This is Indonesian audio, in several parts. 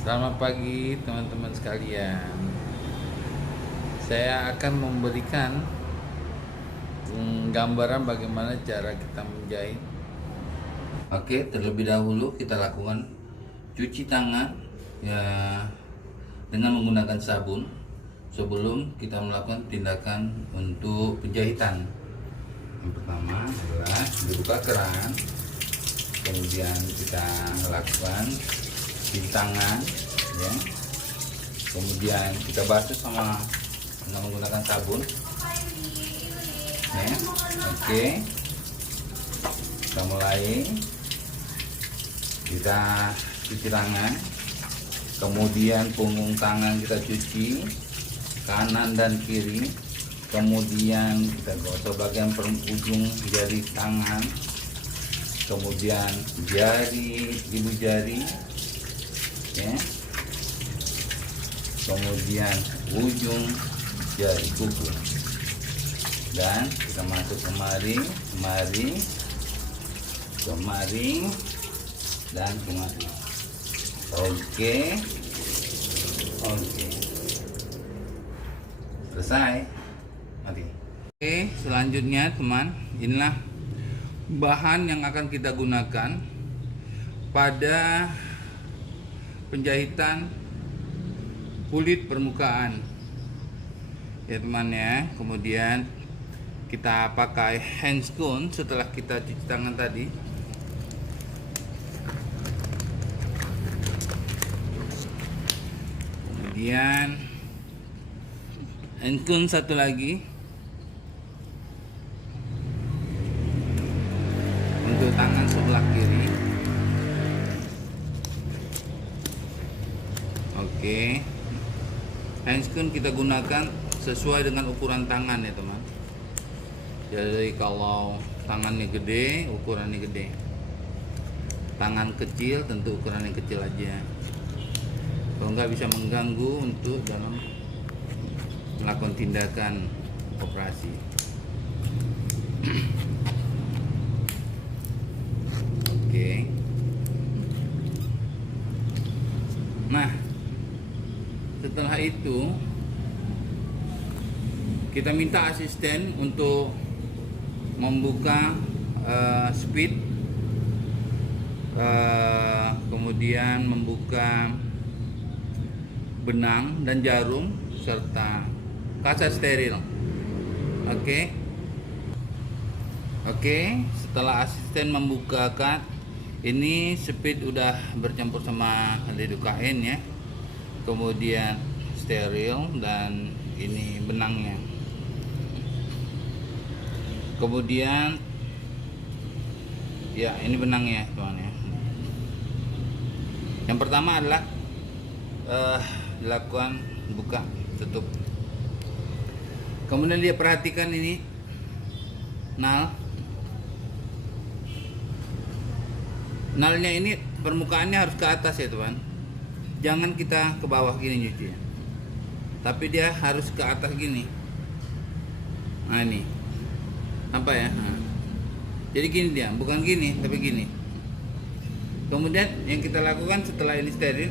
Selamat pagi teman-teman sekalian. Saya akan memberikan gambaran bagaimana cara kita menjahit. Oke, terlebih dahulu kita lakukan cuci tangan ya dengan menggunakan sabun sebelum kita melakukan tindakan untuk penjahitan. Yang pertama adalah dibuka keran, kemudian kita lakukan cuci tangan ya, kemudian kita basuh dengan menggunakan sabun ya. Oke, kita mulai, kita cuci tangan, kemudian punggung tangan kita cuci kanan dan kiri, kemudian kita gosok bagian ujung jari tangan, kemudian ibu jari ya, kemudian ujung jari kuku, dan kita masuk kemari dan kemari. Oke, selesai. Mati. Oke, selanjutnya teman, inilah bahan yang akan kita gunakan pada penjahitan kulit permukaan ya teman ya. Kemudian kita pakai handscone setelah kita cuci tangan tadi. Kemudian handscone satu lagi untuk tangan sebelah kiri. Oke, handscone kita gunakan sesuai dengan ukuran tangan ya teman. Jadi kalau tangannya gede, ukurannya gede. Tangan kecil tentu ukurannya kecil aja. Kalau nggak bisa mengganggu untuk dalam melakukan tindakan operasi. Oke. Nah, setelah itu kita minta asisten untuk membuka speed, kemudian membuka benang dan jarum serta kaca steril. Oke. Setelah asisten membukakan, ini speed udah bercampur sama lidokain ya, kemudian steril, dan ini benangnya. Kemudian ya, ini benangnya teman ya. Yang pertama adalah dilakukan buka tutup. Kemudian dia perhatikan ini nalnya ini permukaannya harus ke atas ya teman. Jangan kita ke bawah gini nyuci, tapi dia harus ke atas gini. Nah ini apa ya, jadi gini, dia bukan gini tapi gini. Kemudian yang kita lakukan setelah ini steril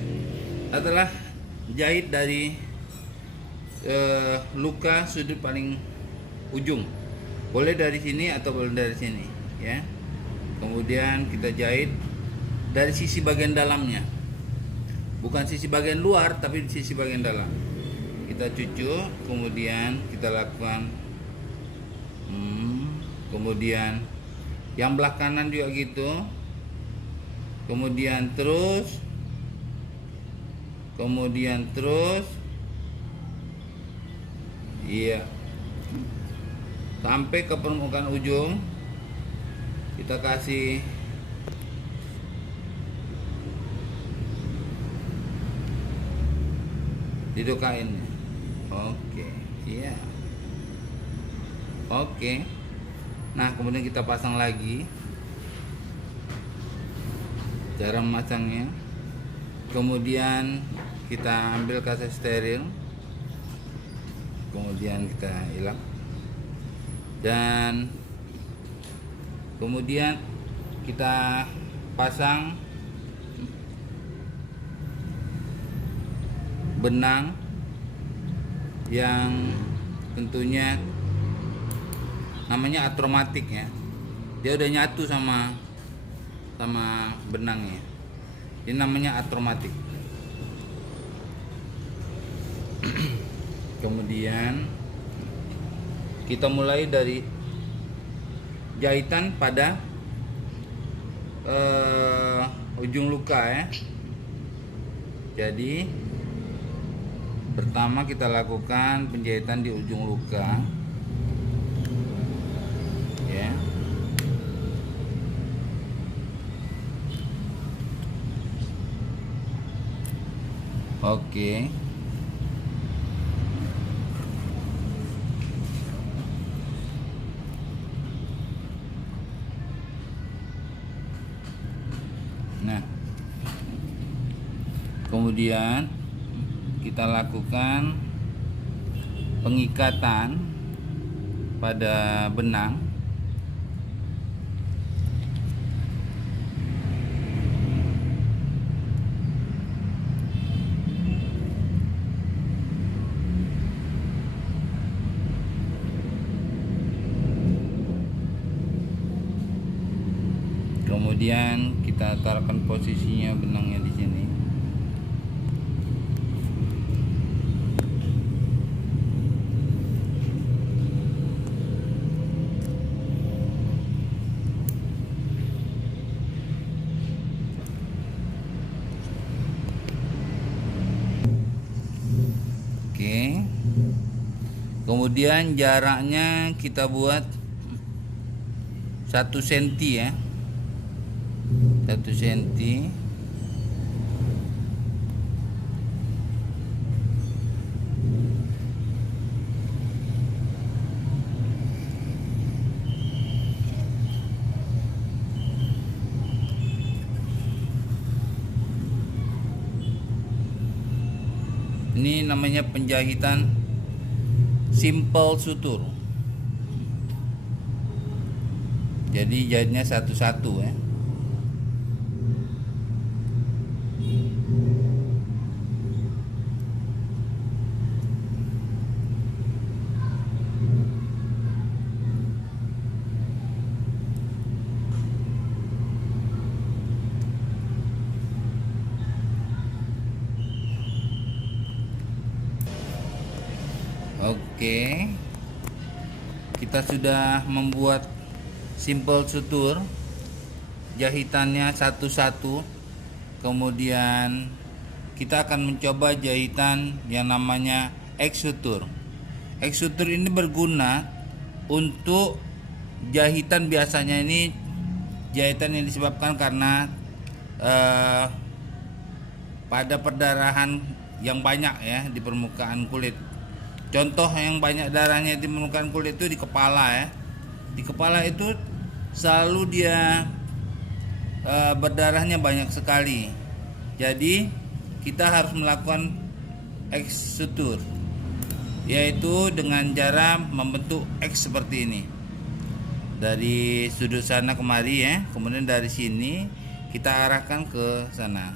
adalah jahit dari luka sudut paling ujung, boleh dari sini atau boleh dari sini ya. Kemudian kita jahit dari sisi bagian dalamnya, bukan sisi bagian luar tapi sisi bagian dalam. Kita cucuk, kemudian kita lakukan kemudian yang belah kanan juga gitu, kemudian terus iya, sampai ke permukaan ujung. Kita kasih lidokainnya. Oke, iya. Oke. Nah, kemudian kita pasang lagi. Cara memasangnya, kemudian kita ambil kaca steril, kemudian kita ilap, dan kemudian kita pasang benang yang tentunya namanya atromatik ya. Dia udah nyatu sama benangnya. Ini namanya atromatik. Kemudian kita mulai dari jahitan pada ujung luka ya. Jadi pertama kita lakukan penjahitan di ujung luka ya. Oke. Nah, kemudian kita lakukan pengikatan pada benang. Kemudian kita taruhkan posisinya benangnya di sini. Oke. Kemudian jaraknya kita buat 1 cm ya. 1 cm. Ini namanya penjahitan simple sutur. Jadi jahitnya satu-satu ya. Oke, kita sudah membuat simple sutur, jahitannya satu-satu. Kemudian kita akan mencoba jahitan yang namanya X sutur. X sutur ini berguna untuk jahitan, biasanya ini jahitan yang disebabkan karena pada perdarahan yang banyak ya di permukaan kulit. Contoh yang banyak darahnya di permukaan kulit itu di kepala ya. Di kepala itu selalu dia berdarahnya banyak sekali. Jadi kita harus melakukan X sutur, yaitu dengan cara membentuk X seperti ini. Dari sudut sana kemari ya. Kemudian dari sini kita arahkan ke sana.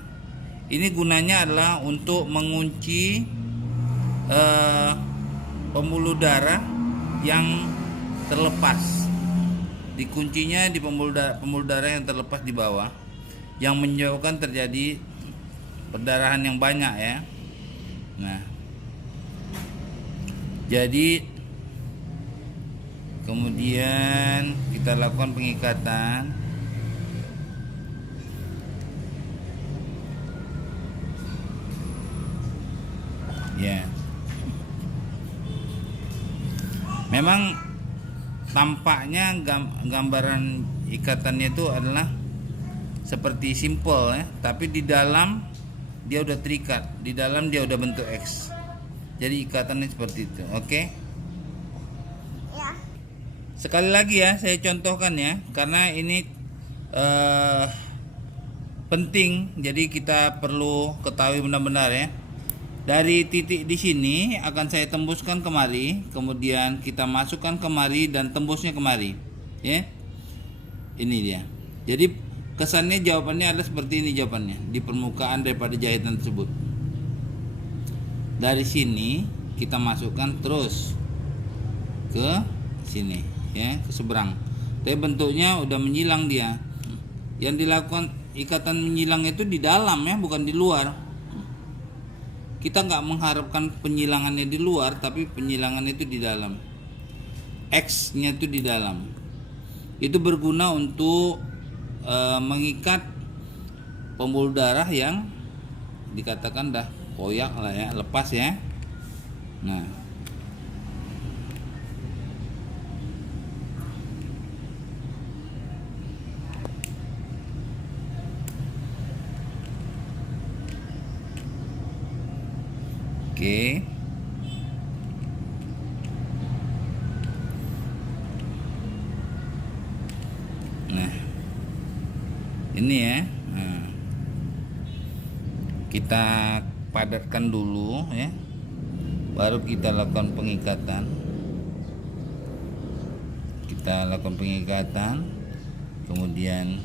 Ini gunanya adalah untuk mengunci pembuluh darah yang terlepas. Dikuncinya di pembuluh darah yang terlepas di bawah, yang menyebabkan terjadi perdarahan yang banyak ya. Nah, jadi kemudian kita lakukan pengikatan. Ya. Memang tampaknya gambaran ikatannya itu adalah seperti simple ya, tapi di dalam dia udah terikat, di dalam dia udah bentuk X. Jadi ikatannya seperti itu. Oke? Ya. Sekali lagi ya, saya contohkan ya, karena ini penting, jadi kita perlu ketahui benar-benar ya. Dari titik di sini akan saya tembuskan kemari, kemudian kita masukkan kemari dan tembusnya kemari, ya. Ini dia. Jadi kesannya jawabannya adalah seperti ini jawabannya di permukaan daripada jahitan tersebut. dari sini kita masukkan terus ke sini ya, ke seberang. Tapi bentuknya udah menyilang dia. Yang dilakukan ikatan menyilang itu di dalam ya, bukan di luar. Kita nggak mengharapkan penyilangannya di luar, tapi penyilangan itu di dalam. X-nya itu di dalam. Itu berguna untuk mengikat pembuluh darah yang dikatakan dah koyak lah ya, lepas ya. Nah, oke. Nah, ini ya. Nah, kita padatkan dulu ya, baru kita lakukan pengikatan. Kemudian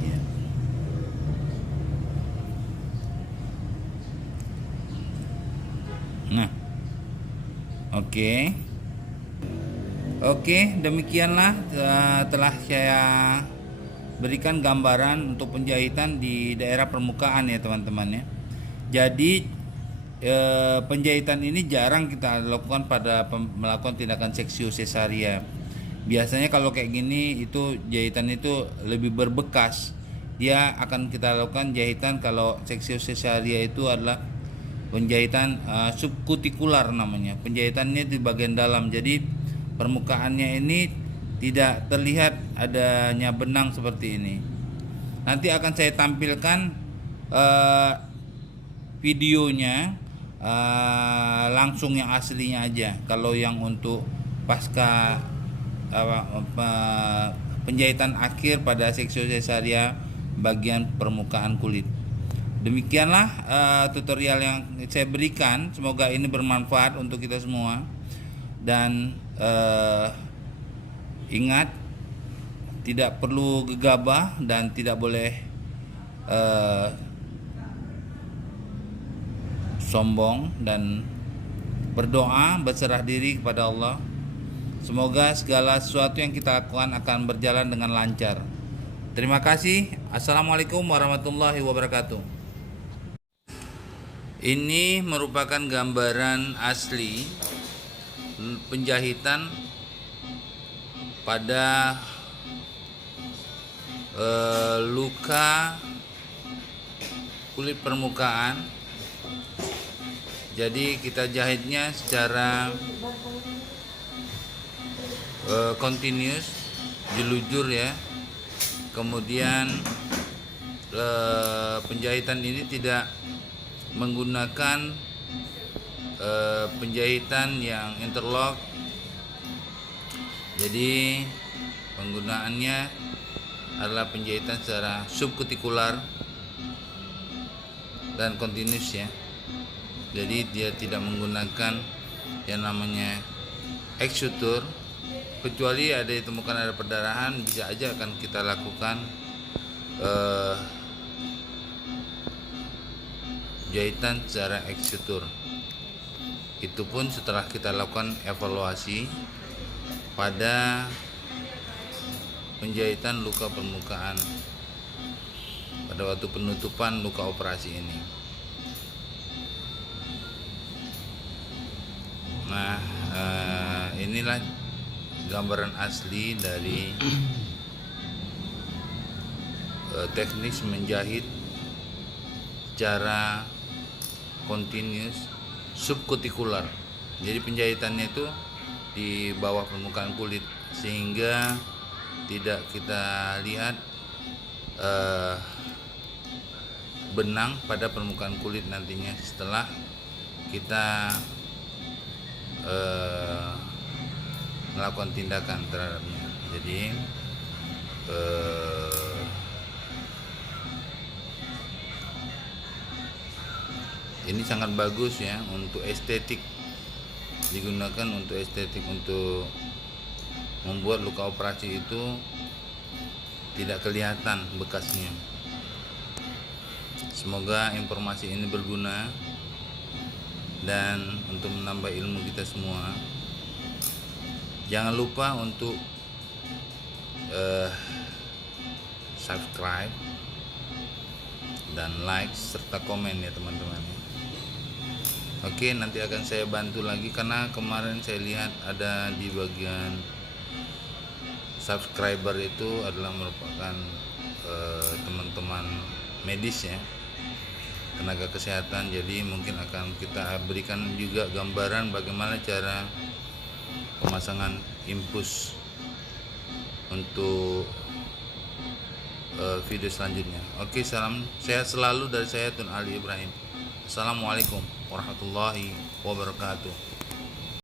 ya. Nah, oke, demikianlah telah saya berikan gambaran untuk penjahitan di daerah permukaan ya teman-teman ya. Jadi penjahitan ini jarang kita lakukan pada melakukan tindakan seksio sesaria. Biasanya kalau kayak gini itu jahitan itu lebih berbekas. Dia akan kita lakukan jahitan kalau seksio sesaria itu adalah penjahitan subkutikular namanya. Penjahitannya di bagian dalam. Jadi permukaannya ini tidak terlihat adanya benang seperti ini. Nanti akan saya tampilkan videonya langsung yang aslinya aja. Kalau yang untuk pasca penjahitan akhir pada seksio sesaria bagian permukaan kulit. Demikianlah tutorial yang saya berikan. Semoga ini bermanfaat untuk kita semua. Dan ingat, tidak perlu gegabah dan tidak boleh sombong, dan berdoa, berserah diri kepada Allah. Semoga segala sesuatu yang kita lakukan akan berjalan dengan lancar. Terima kasih. Assalamualaikum warahmatullahi wabarakatuh. Ini merupakan gambaran asli penjahitan pada luka kulit permukaan. Jadi kita jahitnya secara continuous, dilujur ya. Kemudian penjahitan ini tidak menggunakan penjahitan yang interlock. Jadi penggunaannya adalah penjahitan secara subkutikular dan continuous ya. Jadi dia tidak menggunakan yang namanya exsuture, kecuali ada ditemukan ada perdarahan, bisa aja akan kita lakukan jahitan secara exsuture. Itu pun setelah kita lakukan evaluasi pada penjahitan luka permukaan pada waktu penutupan luka operasi ini. Nah, inilah gambaran asli dari teknik menjahit secara continuous subkutikular. Jadi penjahitannya itu di bawah permukaan kulit, sehingga tidak kita lihat benang pada permukaan kulit nantinya setelah kita melakukan tindakan terhadapnya. Jadi ini sangat bagus ya untuk estetik, digunakan untuk estetik, untuk membuat luka operasi itu tidak kelihatan bekasnya. Semoga informasi ini berguna dan untuk menambah ilmu kita semua. Jangan lupa untuk subscribe dan like serta komen ya teman-teman. Oke, nanti akan saya bantu lagi karena kemarin saya lihat ada di bagian subscriber itu adalah merupakan teman-teman medis ya, tenaga kesehatan. Jadi mungkin akan kita berikan juga gambaran bagaimana cara pemasangan infus untuk video selanjutnya. Oke, salam sehat selalu dari saya Tun Ali Ibrahim. Assalamualaikum warahmatullahi wabarakatuh.